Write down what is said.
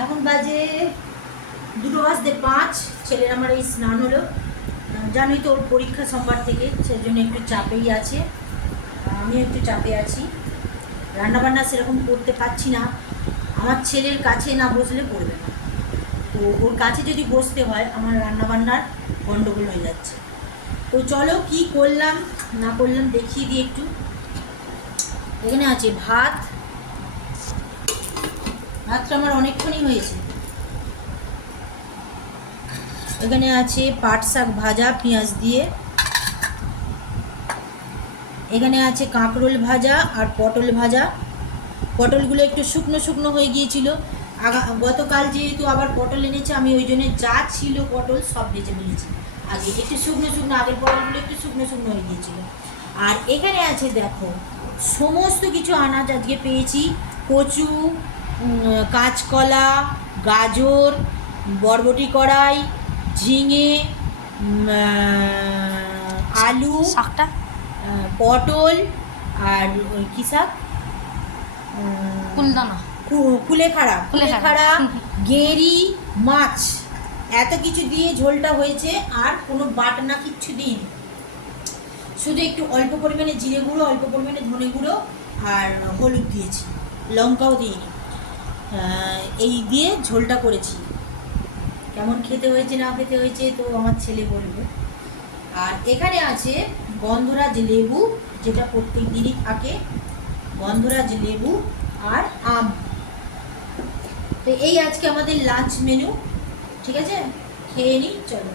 এখন বাজে 2:05। ছেলের আমার এই স্নান হলো। জানোই তো ওর পরীক্ষা সোমবার থেকে, সেই জন্য একটু চাপেই আছে, আমিও একটু চাপে আছি। রান্নাবান্না সেরকম করতে পারছি না, আমার ছেলের কাছে না বসলে পড়বে না, তো ওর কাছে যদি বসতে হয় আমার রান্নাবান্নার গণ্ডগোল হয়ে যাচ্ছে। তো চলো কি করলাম না করলাম দেখিয়ে দিই একটু। এখানে আছে ভাতটা আমার অনেকক্ষণই হয়েছে। এখানে আছে পাট শাক ভাজা পেঁয়াজ দিয়ে, এখানে আছে কাঁকরোল ভাজা আর পটল ভাজা। পটলগুলো একটু শুকনো শুকনো হয়ে গিয়েছিল, গতকাল যেহেতু আবার পটল এনেছে, আমি ওই জন্য যা ছিল পটল সব বেঁচে ফেলেছি আগে, একটু শুকনো শুকনো, আগের পটলগুলো একটু শুকনো শুকনো হয়ে গিয়েছিল। আর এখানে আছে দেখো সমস্ত কিছু আনাজ আজকে পেয়েছি, কচু, কাঁচকলা, গাজর, বরবটি কড়াই, ঝিঙে, আলু, শাকটা পটল, আর ওই কী শাক, কুলদানা, কুলেখাড়া, গেঁড়ি, মাছ, এত কিছু দিয়ে ঝোলটা হয়েছে। আর কোনো বাটনা কিচ্ছু দিইনি, শুধু একটু অল্প পরিমাণে জিরে গুঁড়ো, অল্প পরিমাণে ধনে গুঁড়ো আর হলুদ দিয়েছি, লঙ্কাও দিইনি, এই দিয়ে ঝোলটা করেছি। কেমন খেতে হয়েছে না খেতে হয়েছে তো আমার ছেলে বলবে। আর এখানে আছে গন্ধরাজ লেবু, যেটা প্রত্যেক দিনই থাকে, গন্ধরাজ লেবু আর আম। তো এই আজকে আমাদের লাঞ্চ মেনু, ঠিক আছে, খেয়ে নিই চলো।